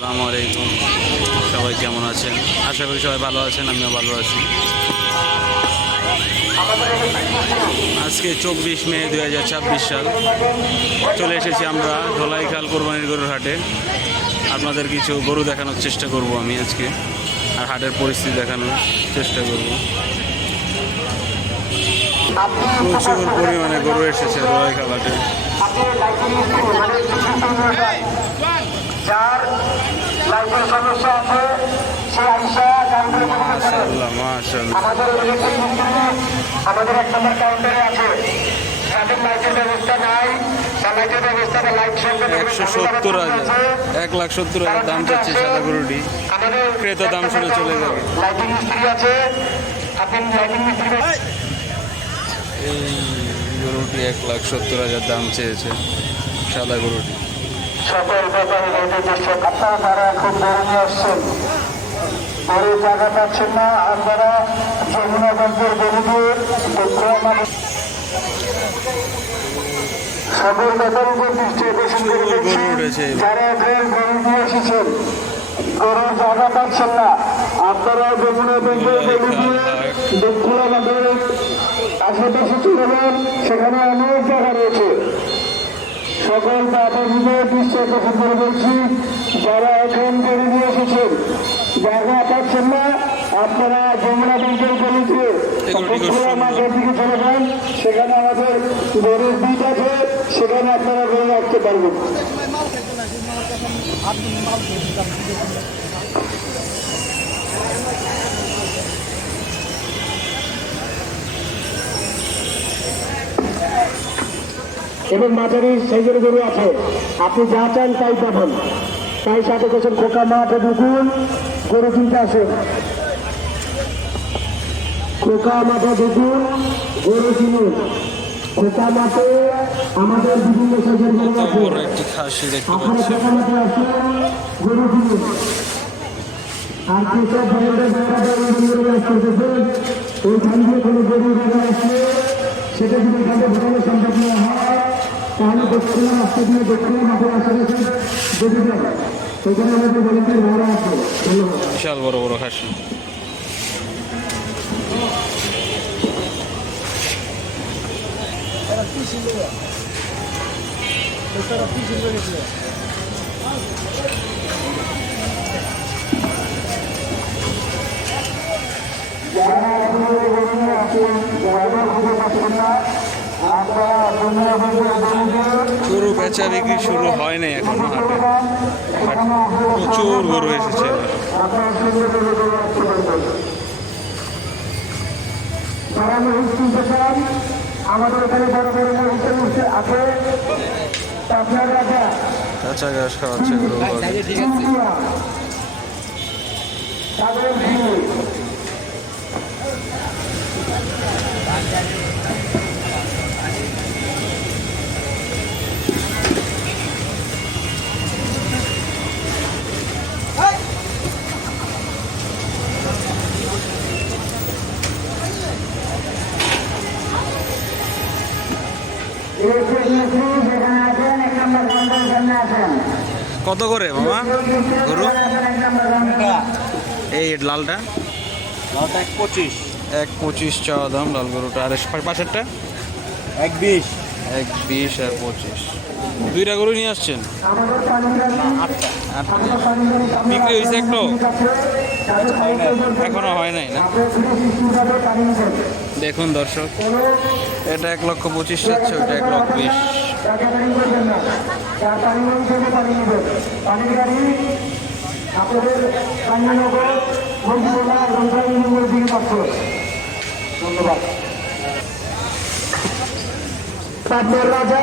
আসসালামু আলাইকুম, সবাই কেমন আছেন? আশা করি সবাই ভালো আছেন, আমিও ভালো আছি। আজকে 24 মে 2026 সাল। চলে এসেছি আমরা ধলাইখাল কোরবানির গরুর হাটে। আপনাদের কিছু গরু দেখানোর চেষ্টা করব আমি আজকে, আর হাটের পরিস্থিতি দেখানোর চেষ্টা করব। প্রচুর পরিমাণে গরু এসেছে ধলাইখাল হাটে। মাশাআল্লাহ মাশাআল্লাহ, আমাদের 1 নম্বর কাউন্টারে আছে। যাদের লাইটের ব্যবস্থা নাই, লাইটের ব্যবস্থা বা লাইট সংখ্যা 170,000, 1,70,000 দাম চাচ্ছে সাদা গরুটি। ক্রেতা দাম শুনে চলে যাবে। লাইটিং মিস্ত্রি আছে, আপনি লাইটিং মিস্ত্রি। এই গরুটি 1,70,000 দাম চেয়েছে সাদা গরুটি। সকল ব্যাপারীদের উদ্দেশ্যে আপনারা তারা খুব গরু নিয়ে আসছেন, গরু জায়গা পাচ্ছেন না। আপনারা যমুনাগঞ্জের গরুদের সকল ব্যাপারীদের দৃষ্টি আকর্ষণ করে বলছি, যারা এখন গরু নিয়ে এসেছেন, গরুর জায়গা পাচ্ছেন না, আপনারা যমুনাগঞ্জের গরু দিয়ে দক্ষিণ আমাদের আশেপাশে চলে যান, সেখানে অনেক জায়গা রয়েছে। সকল ব্যাপারীদের দৃষ্টি আকর্ষণ করে বলছি, যারা এখন গরু নিয়ে এসেছেন, জায়গা পাচ্ছেন না, আপনারা যমুনা ব্যাংকের গলিতে মাঠের দিকে চলে যান, সেখানে আমাদের গরুর বিট আছে, সেখানে আপনারা গরু রাখতে পারবেন। এবং মাঝারি সাইজের গরু আছে, আপনি যা চান তাই পাবেন। তাই সাথে করছেন খোকা মাঠে ঢুকুন, গরু কিনতে আসেন। খোকা মাঠে ঢুকুন, গরু কিনুন। খোকা মাঠে আমাদের বিভিন্ন সাইজের গরু আছে, আপনারা খোকা মাঠে আসুন, গরু কিনুন। আর যেসব ভাইয়ের কাজ করতেছেন, ওইখান দিয়ে কোনো গরু দেখা আসলে সেটা যদি এখানে ঘটানো সম্ভব না হয়, তাহলে দক্ষিণ রাস্তা দিয়ে দক্ষিণ মাঠের আশেপাশে যেতে যাবে, সেখানে আমাদের ভলেন্টিয়ার ভাড়া আছে। ধন্যবাদ। বিশাল বড় বড় খাসি। গরু বেচা বিক্রি শুরু হয় নাই এখনো হাটে, প্রচুর গরু এসেছে। আমাদের এখানে বড় বড় আছে, কাঁচা ঘাস খাওয়াচ্ছে গরু। কত করে মামা গরু? এই লালটা 1.25, 1.25 চাওয়া দাম লাল গরুটা। আর পাশেরটা 1.20, 1.20 আর 25। দুইটা গরু নিয়ে আসছেন? আটটা। বিক্রি হয়েছে একটাও? এখনো হয় নাই না? দেখুন দর্শক, এটা 1,25,000 চাচ্ছে, ওইটা 1,20,000। রাজা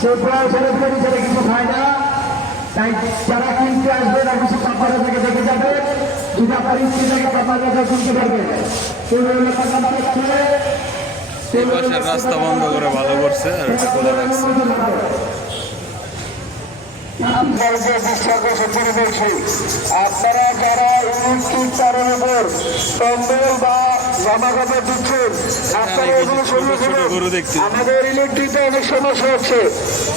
সে প্রায় ছেড়ে কিছু খায় না, তাই যারা কিনতে আসবে না কিছু পাপার থেকে দেখে যাবে, যদি আপনার ইচ্ছে থেকে পাপার রাজা কিনতে পারবে। এই পাশের রাস্তা বন্ধ করে ভালো করছে, আর এটা খোলা রাখছে। আপনাদেরকে বিশ্বাস করে বলছি, আপনারা যারা ইলেকট্রিক তারের উপর প্যান্ডেল বা জামা কাপড় দিচ্ছেন, আপনারা এগুলো শুনে ছোট ছোট গরু দেখতে। আমাদের ইলেকট্রিকে অনেক সমস্যা হচ্ছে।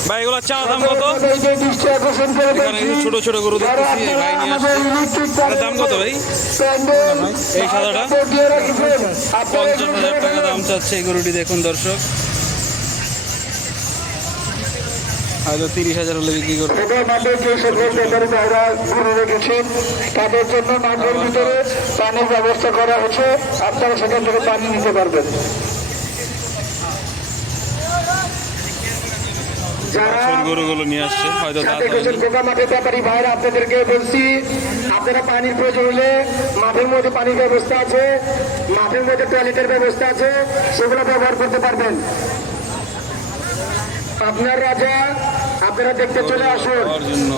ভাই এগুলো চা দাম কত? আপনাদেরকে দৃষ্টি আকর্ষণ করে এখানে বলছি, ছোট ছোট গরু যারা দেখতেছি, ভাই আপনারা নিয়ে আমাদের আসছে। ইলেকট্রিক এটার দাম কত ভাই? প্যান্ডেল এই সাদাটা? কাপড় দিয়ে রেখেছেন, আপনারা 50,000 টাকা দাম চাচ্ছে এই গরুটি, দেখুন দর্শক। হয়তো 30,000 হলে বিক্রি করবে। এদের মাঠে যে সকল ব্যাপারে যারা ঘুরে রেখেছেন তাদের জন্য মাঠের ভিতরে পানির ব্যবস্থা করা হচ্ছে, আপনারা সেখান থেকে পানি নিতে পারবেন। যারা আসল গরুগুলো নিয়ে আসছে, হয়তো দাঁত সাথে কিছু হয়নি। পোকা মাঠের ব্যাপারী ভাইরা আপনাদেরকে বলছি, আপনারা পানির প্রয়োজন হলে মাঠের মধ্যে পানির ব্যবস্থা আছে, মাঠের মধ্যে টয়লেটের ব্যবস্থা আছে, সেগুলো ব্যবহার করতে পারবেন। আপনার রাজা আপনারা দেখতে চলে আসুন। খাওয়ার জন্য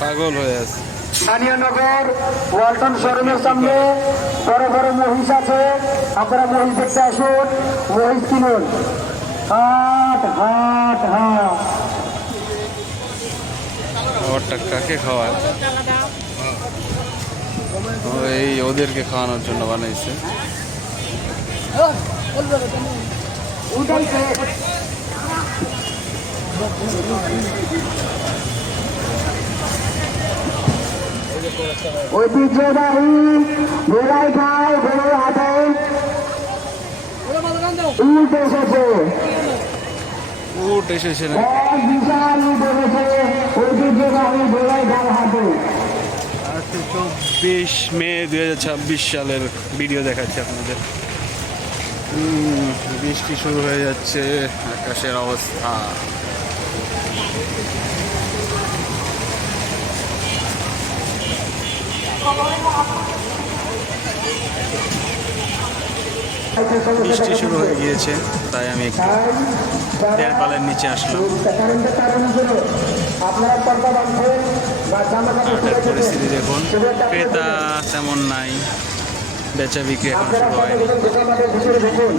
পাগল হয়ে আছে। স্থানীয়নগর ওয়ালটন শোরুমের সামনে বড় বড় মহিষ আছে, আপনারা মহিষ দেখতে আসুন, মহিষ কিনুন। হাট হাট হাট। খাবারটা কাকে খাওয়ায়? এই ওদেরকে খাওয়ানোর জন্য বানাইছে। ঐতিহ্যবাহী ভোলাই খায় ভোলাই হাটে উট এসেছে, উট এসেছে না? এক বিশাল উট এসেছে ঐতিহ্যবাহী ভোলাই খাল হাটে। আজকে 24 মে 2026 সালের ভিডিও দেখাচ্ছি আপনাদের। বৃষ্টি শুরু হয়ে যাচ্ছে, আকাশের অবস্থা। বৃষ্টি শুরু হয়ে গিয়েছে, তাই আমি একটু তেরপালের নিচে আসলাম। আপনারা পর্দা বাঁধছেন বা জামা কাপড় হাটের পরিস্থিতি দেখুন, ক্রেতা তেমন নাই, বেচা বিক্রি এখন শুরু হয়নি।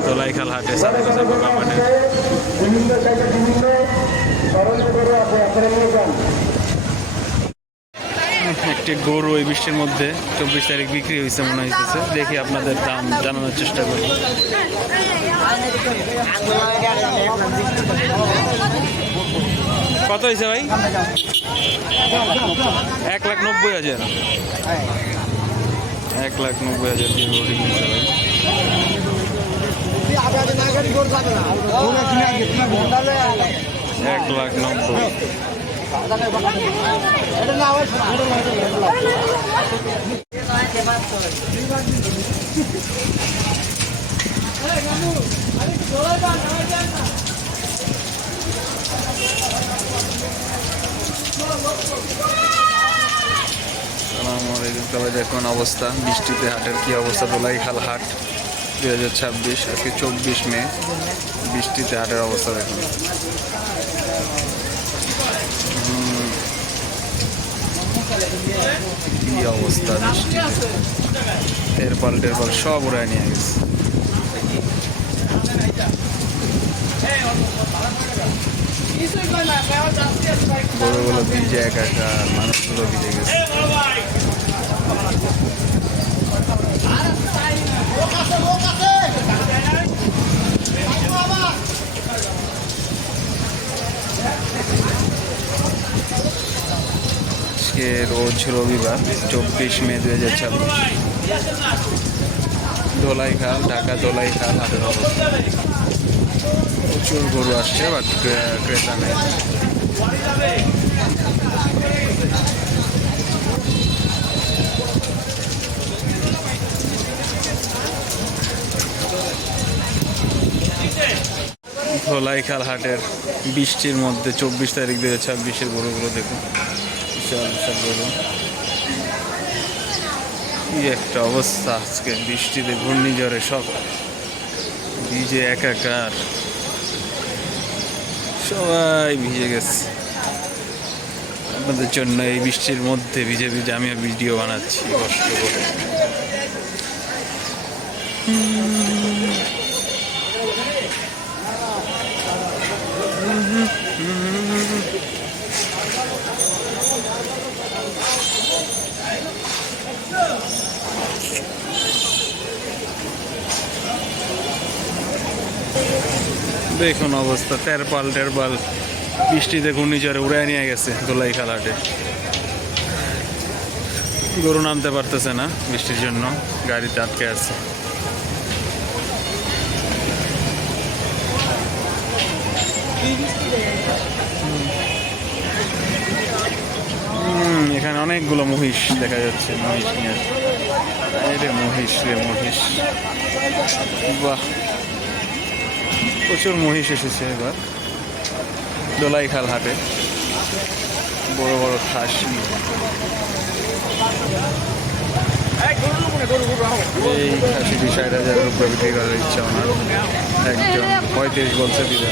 দোলাইখাল হাটে সাদাকাছা বোকা মাঠে বিভিন্ন জায়গায় বিভিন্ন ধরনের গরু আছে, আপনারা নিয়ে যান। একটি গরু এই বৃষ্টির মধ্যে 24 তারিখ বিক্রি হয়েছে মনে হইতেছে। দেখি আপনাদের দাম জানানোর চেষ্টা করি। কত হয়েছে ভাই? 1,90,000। 1,90,000 দিয়ে গরুটি কিনছে ভাই। 1,90,000। আসসালামাইকুম সবাই, দেখুন অবস্থা বৃষ্টিতে হাটের কি অবস্থা। দোলাইখাল হাট 2026, আজকে 24 মে। বৃষ্টিতে হাটের অবস্থা দেখুন। কি অবস্থা বৃষ্টিতে, তেরপাল টেরপাল সব উড়ায় নিয়ে গেছে। গরুগুলো ভিজে একাকার, মানুষগুলো ভিজে গেছে। আজকে রোজ রবিবার 24 মে 2026। দোলাইখাল, ঢাকা দোলাইখাল হাটের অবস্থা। প্রচুর গরু আসছে, বাট ক্রেতা নেই। ধোলাইখাল হাটের বৃষ্টির মধ্যে 24 তারিখ 2026-এর গরুগুলো দেখুন, বিশাল বিশাল গরু। কি একটা অবস্থা আজকে বৃষ্টিতে, ঘূর্ণিঝড়ে সব ভিজে একাকার, সবাই ভিজে গেছে। আপনাদের জন্য এই বৃষ্টির মধ্যে ভিজে ভিজে আমি ভিডিও বানাচ্ছি কষ্ট করে। দেখুন অবস্থা, তেরপাল বৃষ্টিতে ঘূর্ণিঝড়ে উড়ে নিয়ে গেছে ধোলাইখাল হাটে। গরু নামতে পারতেছে না বৃষ্টির জন্য, গাড়িতে আটকে আছে। এখানে অনেকগুলো মহিষ দেখা যাচ্ছে, মহিষ নিয়ে মহিষ বাহ, প্রচুর মহিষ এসেছে এবার দোলাইখাল হাটে, বড় বড় খাস। এই খাসিটি 60,000 রুপয়ে বিক্রি করার ইচ্ছা ওনার। একজন 35 বলছে দিবে,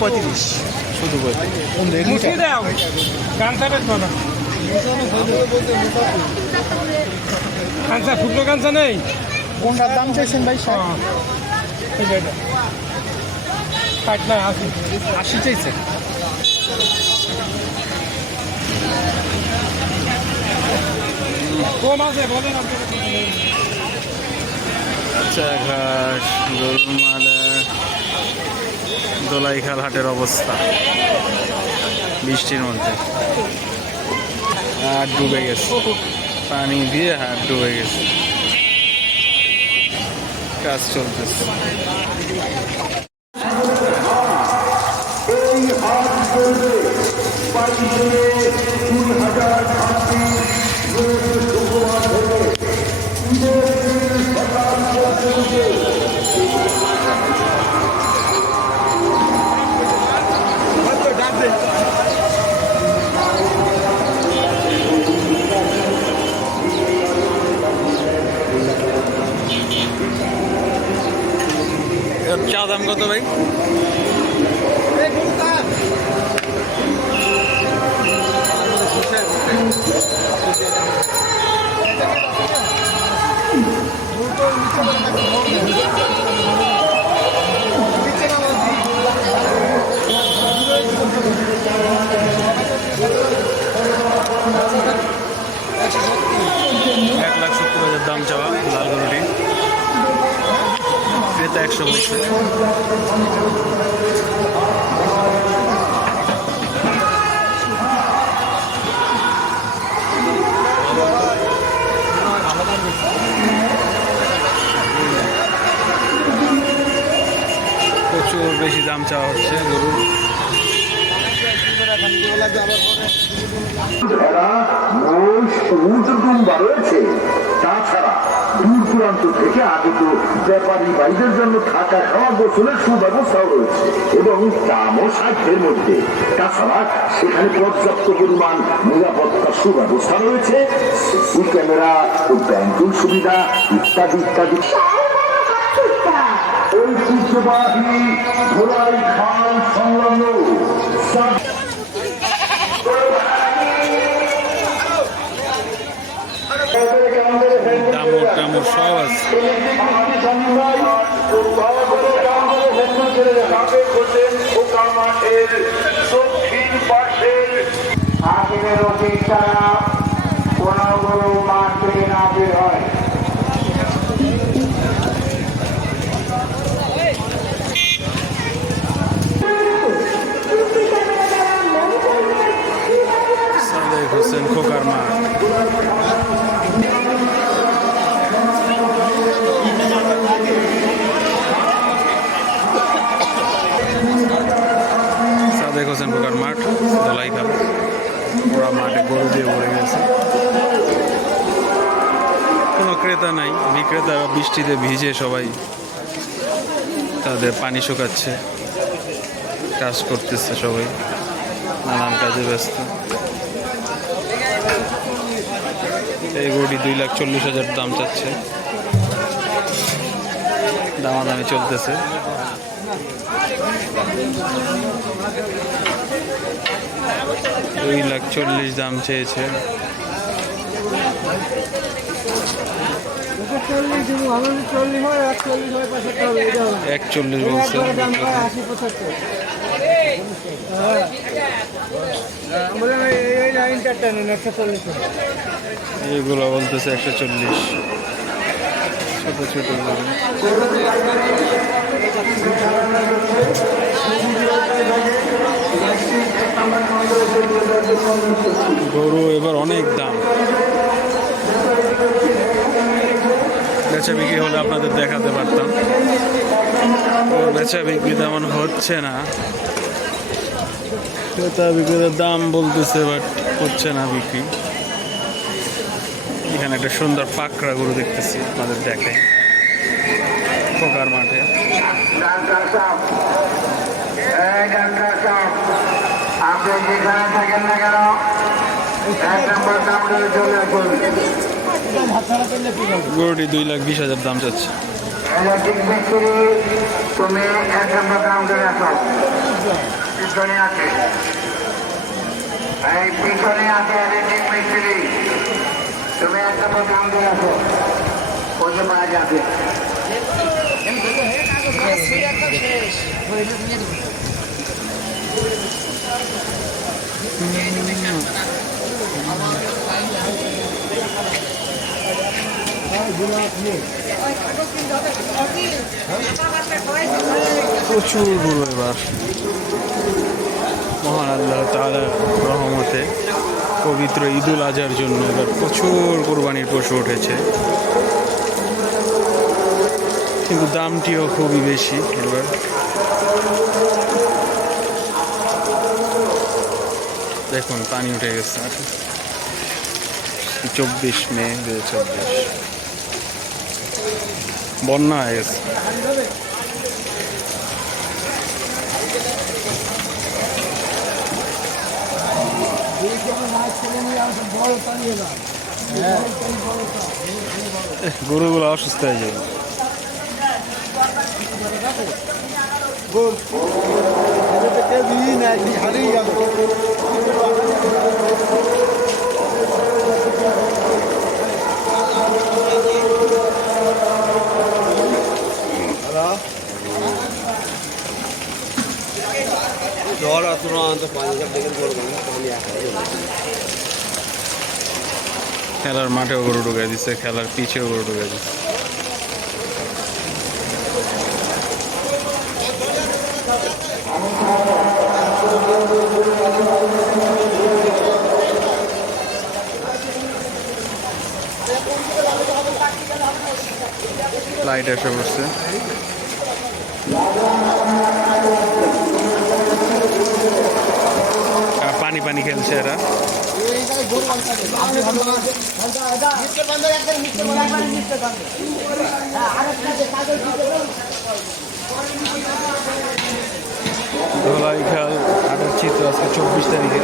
35 শুধু 35। ফুটলো কাঁচা নেই, কোনটার দাম চাইছেন ভাই? 80 চাইছেন। কম আছে বলেন। আচ্ছা, ঘাস গরুর মালা, দোলাইখাল হাটের অবস্থা বৃষ্টির মধ্যে। হাট ডুবে গেছে, পানি দিয়ে হাট ডুবে গেছে, কাজ চলতেছে। এই হাট চলবে 22 চা দাম কত ভাই? দাম চাওয়া লাল গরুটি, ক্রেতা 100 বলছে। প্রচুর বেশি দাম চাওয়া হচ্ছে গরুর। রয়েছে, তাছাড়া দূর দূরান্ত থেকে আগত ব্যাপারী ভাইদের জন্য থাকা খাওয়া গোসলের সুব্যবস্থাও রয়েছে এবং দামও সাধ্যের মধ্যে। তাছাড়া সেখানে পর্যাপ্ত পরিমাণ নিরাপত্তা সুব্যবস্থা রয়েছে, সিসি ক্যামেরা ও ব্যাংকিং সুবিধা ইত্যাদি ইত্যাদি। ঐতিহ্যবাহী ধোলাইখাল সংলগ্ন দামর সব আছে। আগের অপেক্ষারা কোনো কোনো মাঠ থেকে না বের হয়। সাদেক হোসেন খোকার মাঠ। সাদেক হোসেন খোকার মাঠ দোলাইখাল, ওরা মাঠে গরু দিয়ে ভরে গেছে, কোনো ক্রেতা নাই। বিক্রেতারা বৃষ্টিতে ভিজে সবাই তাদের পানি শুকাচ্ছে, কাজ করতেছে, সবাই নানান কাজে ব্যস্ত। এই গরুটি 2,40,000 দাম চাচ্ছে, দামাদামি চলতেছে। $2,40,000 দাম চেয়েছে। 41 বলছে। এইগুলো বলতেছে 140। ছোট ছোট গরু। গরু এবার অনেক দাম। বেচা বিক্রি হলে আপনাদের দেখাতে পারতাম। বেচা বিক্রি তেমন হচ্ছে না। ক্রেতা বিক্রেতার দাম বলতেছে, বাট হচ্ছে না বিক্রি। এখানে একটা সুন্দর পাকড়া গরু দেখতেছি, আপনাদের দেখাই। পোকার মাঠে আপনি যেখানে থাকেন না কেন 1 নম্বর কাউন্টারে চলে আসুন। গরুটি 2,20,000 দাম চাচ্ছে। ইলেকট্রিক মিস্ত্রি, তুমি 1 নম্বর কাউন্টারে আসো। পিছনে আছে, এই পিছনে আছে ইলেকট্রিক মিস্ত্রি, তুমি 1 নম্বর কাউন্টারে আসো। পয়সা পাওয়া যাবে। প্রচুর গরু এবার। মহান আল্লাহ তাআলার রহমতে পবিত্র ঈদুল আজহার জন্য এবার প্রচুর কোরবানির পশু উঠেছে, কিন্তু দামটিও খুবই বেশি। এবার দেখুন পানি উঠে গেছে। 24 মে 2024 বন্যা হয়ে গেছে। গরুগুলো অসুস্থ হয়ে যাবে। খেলার মাঠেও গরু ঢুকাই দিচ্ছে, খেলার পিছেও গরু ঢুকাই দিচ্ছে। লাইট এসে পড়ছে। পানি পানি খেলছে এরা। ধোলাইখাল হাটের চিত্র আজকে 24 তারিখে।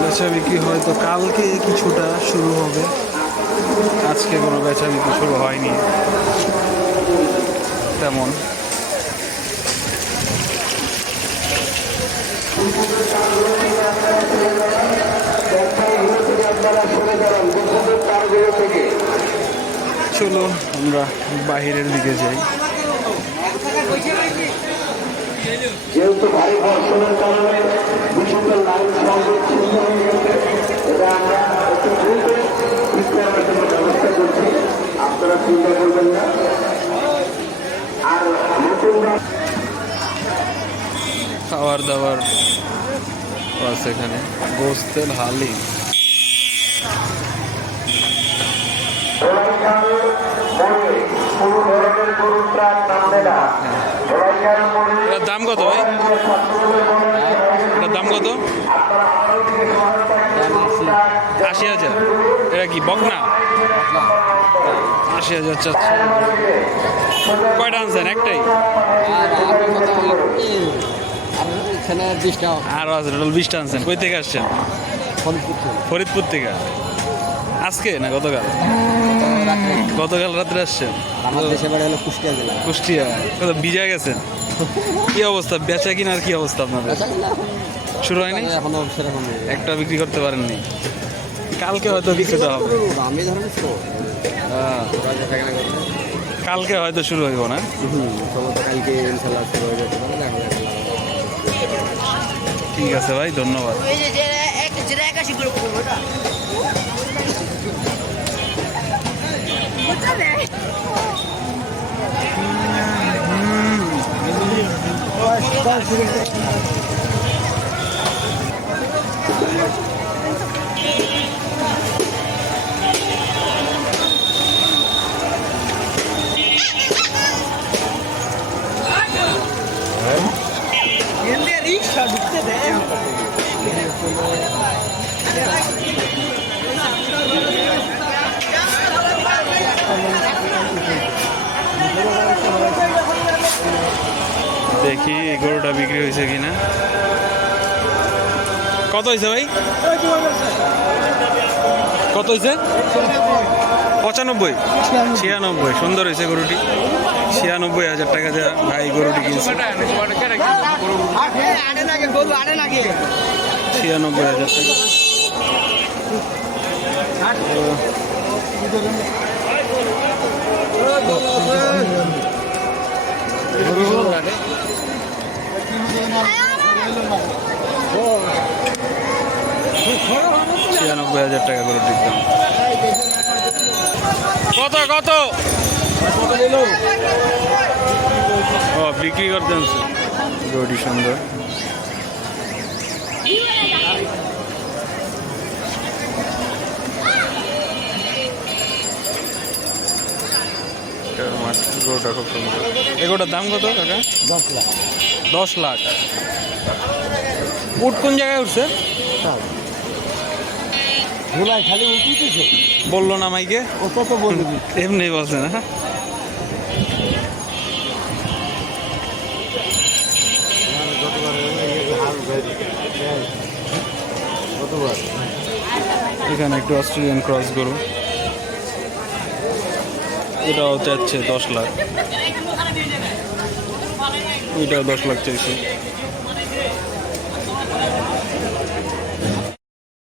বেচা বিক্রি হয়তো কালকে কিছুটা শুরু হবে, আজকে কোনো বেচা বিক্রি শুরু হয়নি তেমন। চলো আমরা বাহিরের দিকে যাই। যেহেতু ভারী বর্ষণের কারণে বিভিন্ন লাইন সংযোগ হয়ে গেছে, এটা আমরা একটু দ্রুত ঠিক করার জন্য ব্যবস্থা করছি, আপনারা চিন্তা করবেন না। আর নতুন খাবার দাবার আছে এখানে, গোস্তের হালি। এটার দাম কত ভাই? এটার দাম কত? 80,000। এটা কি বকনা? 80,000 চাচ্ছে। কয়টা আনছেন? একটাই? আরো আছে, টোটাল 20টা আনছেন। কই থেকে আসছেন? ফরিদপুর থেকে। আজকে না গতকাল? গতকাল রাত্রে আসছেন? কুষ্টিয়া। কত ভিজা গেছেন? কি অবস্থা বেচা কিনার? কি অবস্থা আপনাদের? শুরু হয়নি? একটা বিক্রি করতে পারেননি? কালকে হয়তো কিছুটা হবে। কালকে হয়তো শুরু হইব না? ঠিক আছে ভাই, ধন্যবাদ। দেখি এই গরুটা বিক্রি হয়েছে কিনা। কত হয়েছে ভাই? কত হয়েছে? 95, 96। সুন্দর হয়েছে গরুটি। 96,000 টাকা দেওয়া ভাই গরুটি কিনছে। 96,000 টাকা। $96,000 টাকা গরুটির দাম। কত কত? ও বিক্রি করতেন গরুটি সুন্দর। গরুটা খুব সুন্দর। এগুলোটার দাম কত কাকা? 10 লাখ। 10 লাখ। উট কোন জায়গায় উঠছে? ভুলাই খালি উঠতেছে। বললো না মাইকে? ও কত বলবি? এমনি বলছে না। এখানে একটু অস্ট্রেলিয়ান ক্রস গরু, এটাও চাচ্ছে 10 লাখ। এটাও 10 লাখ চাইছে।